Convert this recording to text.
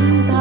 온다.